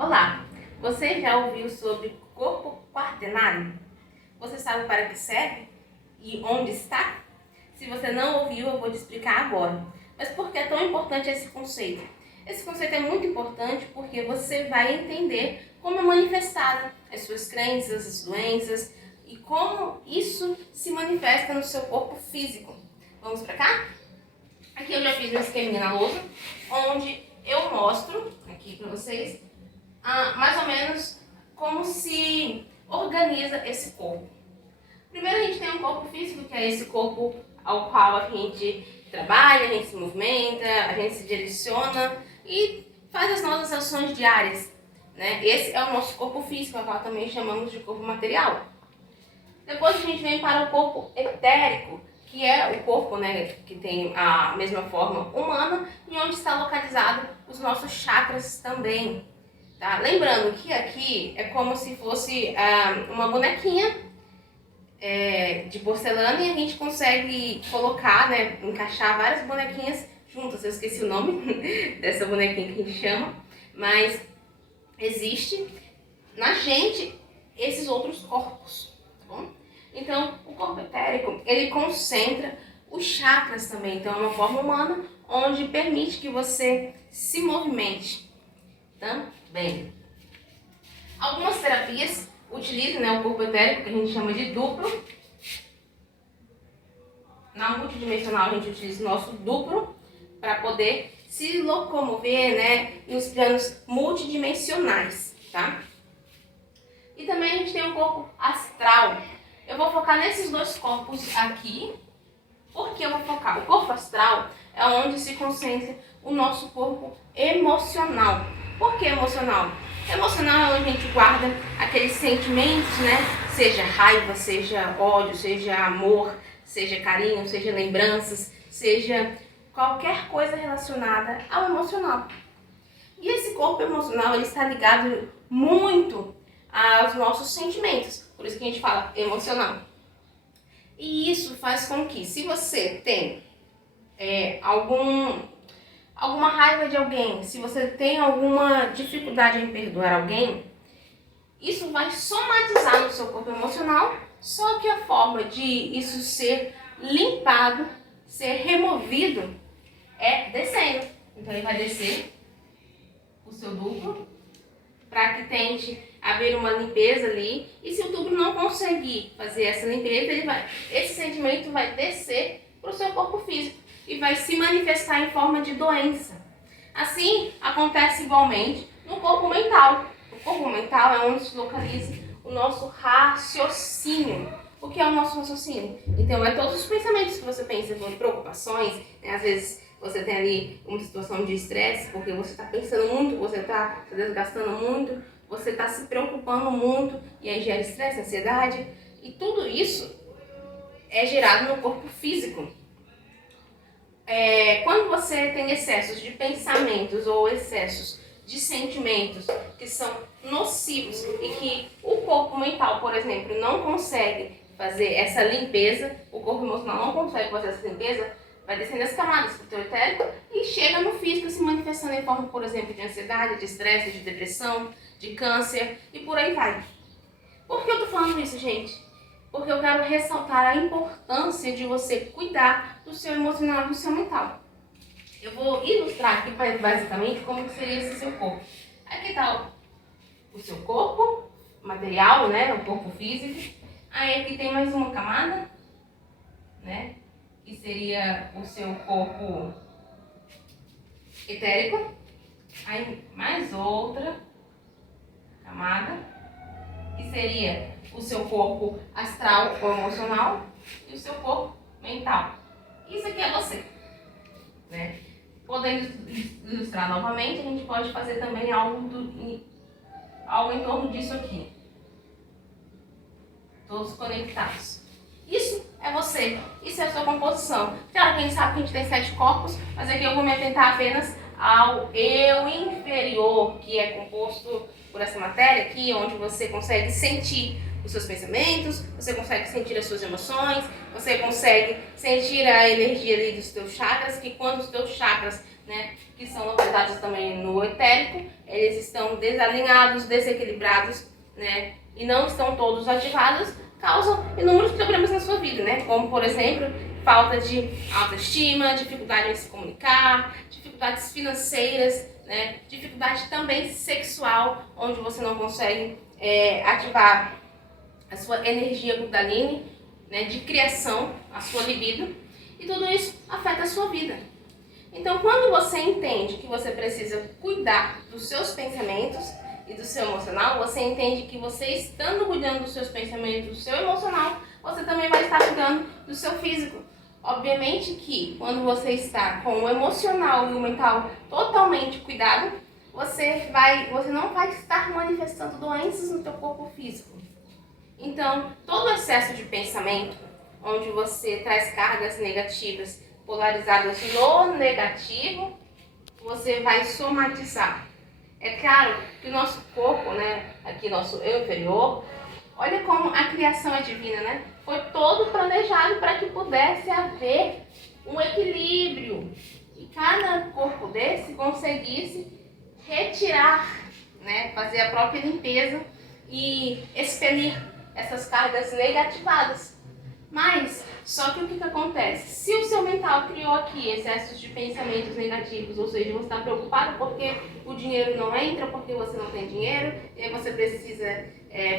Olá, você já ouviu sobre corpo quaternário? Você sabe para que serve e onde está? Se você não ouviu, eu vou te explicar agora. Mas por que é tão importante esse conceito? Esse conceito é muito importante porque você vai entender como é manifestada as suas crenças, as doenças e como isso se manifesta no seu corpo físico. Vamos para cá? Aqui eu já fiz um esqueminha na lousa, onde eu mostro aqui para vocês mais ou menos como se organiza esse corpo. Primeiro a gente tem um corpo físico, que é esse corpo ao qual a gente trabalha, a gente se movimenta, a gente se direciona e faz as nossas ações diárias, né? Esse é o nosso corpo físico, ao qual também chamamos de corpo material. Depois a gente vem para o corpo etérico, que é o corpo, né, que tem a mesma forma humana e onde está localizado os nossos chakras também. Tá? Lembrando que aqui é como se fosse uma bonequinha de porcelana e a gente consegue colocar, né, encaixar várias bonequinhas juntas. Eu esqueci o nome dessa bonequinha que a gente chama, mas existe na gente esses outros corpos, tá bom? Então, o corpo etérico, ele concentra os chakras também. Então, é uma forma humana onde permite que você se movimente também. Algumas terapias utilizam, né, o corpo etérico, que a gente chama de duplo. Na multidimensional, a gente utiliza o nosso duplo para poder se locomover, né, nos planos multidimensionais, tá? E também a gente tem o corpo astral. Eu vou focar nesses dois corpos aqui. Por que eu vou focar? O corpo astral é onde se concentra o nosso corpo emocional. Por que emocional? Emocional é onde a gente guarda aqueles sentimentos, né? Seja raiva, seja ódio, seja amor, seja carinho, seja lembranças, seja qualquer coisa relacionada ao emocional. E esse corpo emocional, ele está ligado muito aos nossos sentimentos. Por isso que a gente fala emocional. E isso faz com que, se você tem alguma raiva de alguém, se você tem alguma dificuldade em perdoar alguém, isso vai somatizar no seu corpo emocional, só que a forma de isso ser limpado, ser removido, é descendo. Então ele vai descer o seu duplo para que tente haver uma limpeza ali, e se o tubo não conseguir fazer essa limpeza, esse sentimento vai descer para o seu corpo físico e vai se manifestar em forma de doença. Assim, acontece igualmente no corpo mental. O corpo mental é onde se localiza o nosso raciocínio. O que é o nosso raciocínio? Então, é todos os pensamentos que você pensa, preocupações, né? Às vezes você tem ali uma situação de estresse, porque você está pensando muito, você está se desgastando muito, você está se preocupando muito, e aí gera estresse, ansiedade, e tudo isso é gerado no corpo físico. Quando você tem excessos de pensamentos ou excessos de sentimentos que são nocivos e que o corpo mental, por exemplo, não consegue fazer essa limpeza, o corpo emocional não consegue fazer essa limpeza, vai descendo as camadas do teu etérico e chega no físico se manifestando em forma, por exemplo, de ansiedade, de estresse, de depressão, de câncer e por aí vai. Por que eu tô falando isso, gente? Porque eu quero ressaltar a importância de você cuidar do seu emocional e do seu mental. Eu vou ilustrar aqui basicamente como seria esse seu corpo. Aqui está o seu corpo material, né, o corpo físico. Aí aqui tem mais uma camada, né, que seria o seu corpo etérico. Aí mais outra camada, que seria o seu corpo astral ou emocional e o seu corpo mental. Isso aqui é você, né? Podendo ilustrar novamente, a gente pode fazer também algo em torno disso aqui. Todos conectados. Isso é você, isso é a sua composição. Claro que a gente sabe que a gente tem 7 corpos, mas aqui eu vou me atentar apenas ao eu inferior, que é composto por essa matéria aqui, onde você consegue sentir os seus pensamentos, você consegue sentir as suas emoções, você consegue sentir a energia ali dos teus chakras, que quando os teus chakras né, que são localizados também no etérico, eles estão desalinhados, desequilibrados, né, e não estão todos ativados, causam inúmeros problemas na sua vida, né, como por exemplo, falta de autoestima, dificuldade em se comunicar, dificuldades financeiras, né, dificuldade também sexual, onde você não consegue ativar a sua energia Kundalini, né, de criação, a sua libido, e tudo isso afeta a sua vida. Então, quando você entende que você precisa cuidar dos seus pensamentos e do seu emocional, você entende que você estando cuidando dos seus pensamentos, do seu emocional, você também vai estar cuidando do seu físico. Obviamente que quando você está com o emocional e o mental totalmente cuidado, você não vai estar manifestando doenças no seu corpo físico. Então, todo excesso de pensamento, onde você traz cargas negativas polarizadas no negativo, você vai somatizar. É claro que o nosso corpo, né, aqui nosso eu inferior, olha como a criação é divina, né? Foi todo planejado para que pudesse haver um equilíbrio e cada corpo desse conseguisse retirar, né, fazer a própria limpeza e expelir essas cargas negativadas. Mas, só que o que acontece? Se o seu mental criou aqui excessos de pensamentos negativos, ou seja, você está preocupado porque o dinheiro não entra, porque você não tem dinheiro, e aí você precisa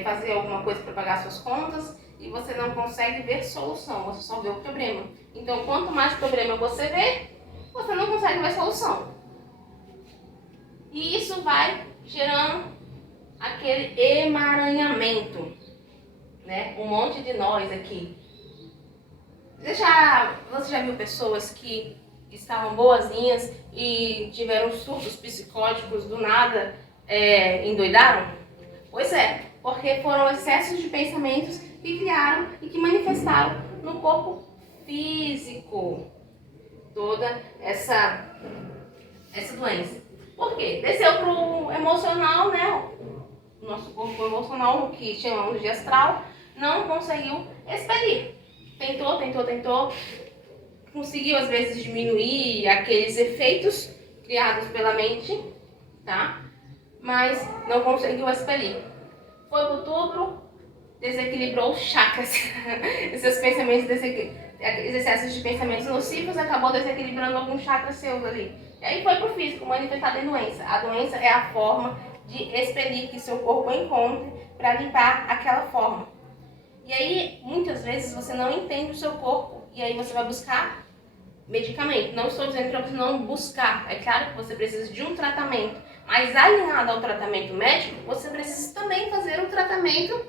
fazer alguma coisa para pagar suas contas, e você não consegue ver solução, você só vê o problema. Então, quanto mais problema você vê, você não consegue ver solução. E isso vai gerando aquele emaranhamento, né? Um monte de nós aqui. Você já viu pessoas que estavam boazinhas e tiveram surtos psicóticos do nada, endoidaram? Pois é, porque foram excessos de pensamentos que criaram e que manifestaram no corpo físico toda essa doença. Por quê? Desceu pro emocional, né? O nosso corpo emocional, o que chamamos de astral, não conseguiu expelir. Tentou, conseguiu às vezes diminuir aqueles efeitos criados pela mente, tá? Mas não conseguiu expelir. Foi pro outubro, desequilibrou os chakras. Esses pensamentos, esses excessos de pensamentos nocivos acabou desequilibrando alguns chakras seus ali. E aí foi pro físico, manifestada em doença. A doença é a forma de expelir que seu corpo encontre para limpar aquela forma. E aí, muitas vezes, você não entende o seu corpo e aí você vai buscar medicamento. Não estou dizendo para você não buscar. É claro que você precisa de um tratamento, mas alinhado ao tratamento médico, você precisa também fazer um tratamento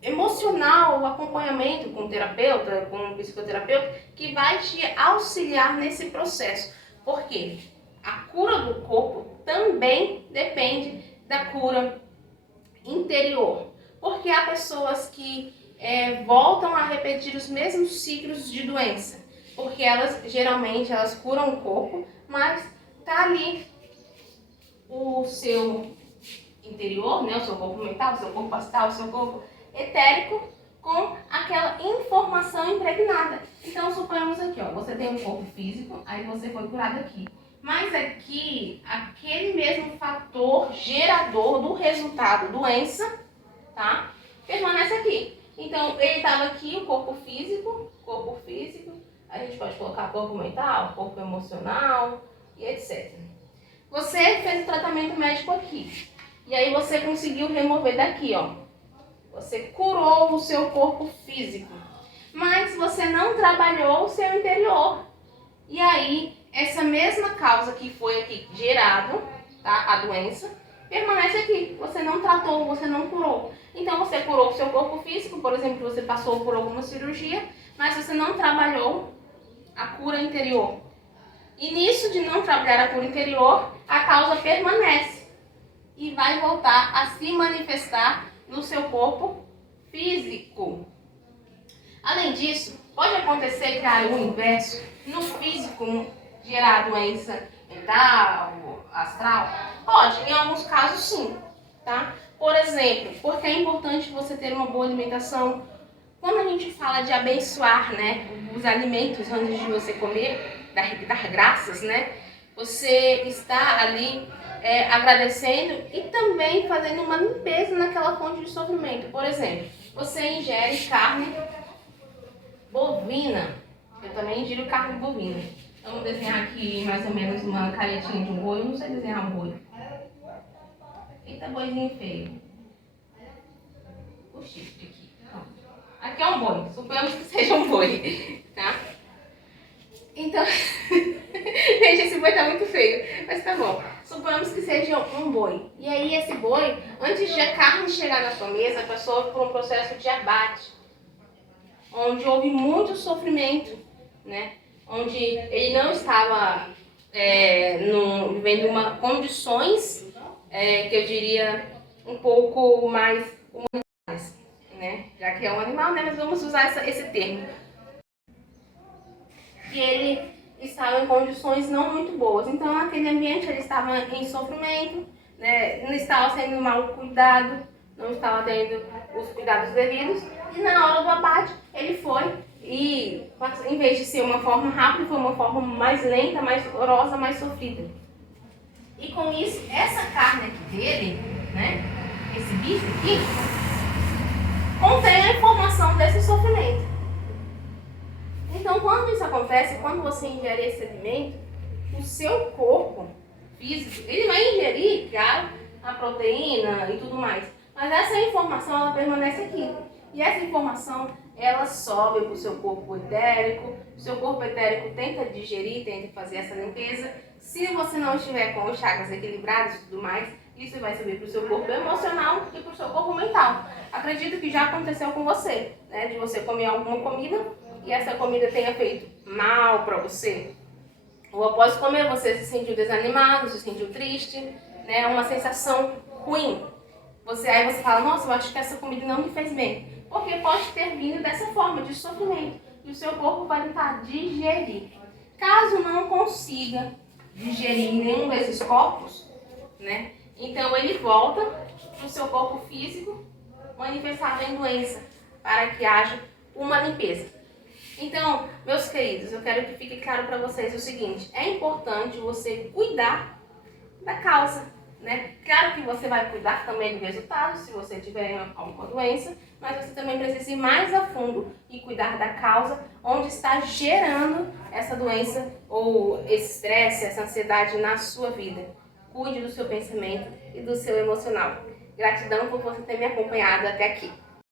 emocional, o acompanhamento com o terapeuta, com o psicoterapeuta, que vai te auxiliar nesse processo. Por quê? A cura do corpo também depende da cura interior. Porque há pessoas que voltam a repetir os mesmos ciclos de doença. Porque geralmente elas curam o corpo, mas tá ali o seu interior, né, o seu corpo mental, o seu corpo astral, o seu corpo etérico, com aquela informação impregnada. Então, suponhamos aqui, ó, você tem um corpo físico, aí você foi curado aqui. Mas aqui, aquele mesmo fator gerador do resultado doença, tá? Permanece aqui. Então, ele estava aqui, o corpo físico, a gente pode colocar corpo mental, corpo emocional e etc. Você fez o tratamento médico aqui. E aí você conseguiu remover daqui, ó. Você curou o seu corpo físico. Mas você não trabalhou o seu interior. E aí, essa mesma causa que foi aqui gerado, tá? A doença, permanece aqui. Você não tratou, você não curou. Então, você curou o seu corpo físico, por exemplo, você passou por alguma cirurgia, mas você não trabalhou a cura interior. E nisso de não trabalhar a cura interior, a causa permanece e vai voltar a se manifestar no seu corpo físico. Além disso, pode acontecer, cara, o inverso, no físico gerar doença mental, astral? Pode, em alguns casos sim, tá? Por exemplo, porque é importante você ter uma boa alimentação. Quando a gente fala de abençoar, né, os alimentos antes de você comer, dar graças, né? Você está ali agradecendo e também fazendo uma limpeza naquela fonte de sofrimento. Por exemplo, você ingere carne bovina. Eu também ingiro carne bovina. Vamos desenhar aqui mais ou menos uma caretinha de um boi. Eu não sei desenhar um boi. Eita, boizinho feio. O chifre aqui. Aqui é um boi. Suponhamos que seja um boi, tá? Então, gente, esse boi tá muito feio, mas tá bom. Suponhamos que seja um boi. E aí esse boi, antes de a carne chegar na sua mesa, passou por um processo de abate, onde houve muito sofrimento, né? Onde ele não estava vivendo condições que eu diria um pouco mais humanitárias, né? Já que é um animal, né? Mas vamos usar esse termo. E ele estava em condições não muito boas. Então, naquele ambiente, ele estava em sofrimento, né? Não estava sendo mal cuidado, não estava tendo os cuidados devidos. E na hora do abate, ele foi e, em vez de ser uma forma rápida, foi uma forma mais lenta, mais dolorosa, mais sofrida. E com isso, essa carne aqui dele, né? Esse bife aqui, contém a informação desse sofrimento. Então, quando isso acontece, quando você ingere esse alimento, o seu corpo físico, ele vai ingerir, claro, a proteína e tudo mais. Mas essa informação, ela permanece aqui. E essa informação, ela sobe para o seu corpo etérico. O seu corpo etérico tenta digerir, tenta fazer essa limpeza. Se você não estiver com os chakras equilibrados e tudo mais, isso vai subir para o seu corpo emocional e para o seu corpo mental. Acredito que já aconteceu com você, né? De você comer alguma comida e essa comida tenha feito mal para você. Ou após comer você se sentiu desanimado, se sentiu triste, né? Uma sensação ruim. Aí você fala, nossa, eu acho que essa comida não me fez bem. Porque pode ter vindo dessa forma, de sofrimento. E o seu corpo vai tentar digerir. Caso não consiga digerir nenhum desses corpos, né? Então ele volta para o seu corpo físico manifestado em doença, para que haja uma limpeza. Então, meus queridos, eu quero que fique claro para vocês o seguinte: é importante você cuidar da causa, né? Claro que você vai cuidar também do resultado, se você tiver alguma doença, mas você também precisa ir mais a fundo e cuidar da causa onde está gerando essa doença ou esse estresse, essa ansiedade na sua vida. Cuide do seu pensamento e do seu emocional. Gratidão por você ter me acompanhado até aqui.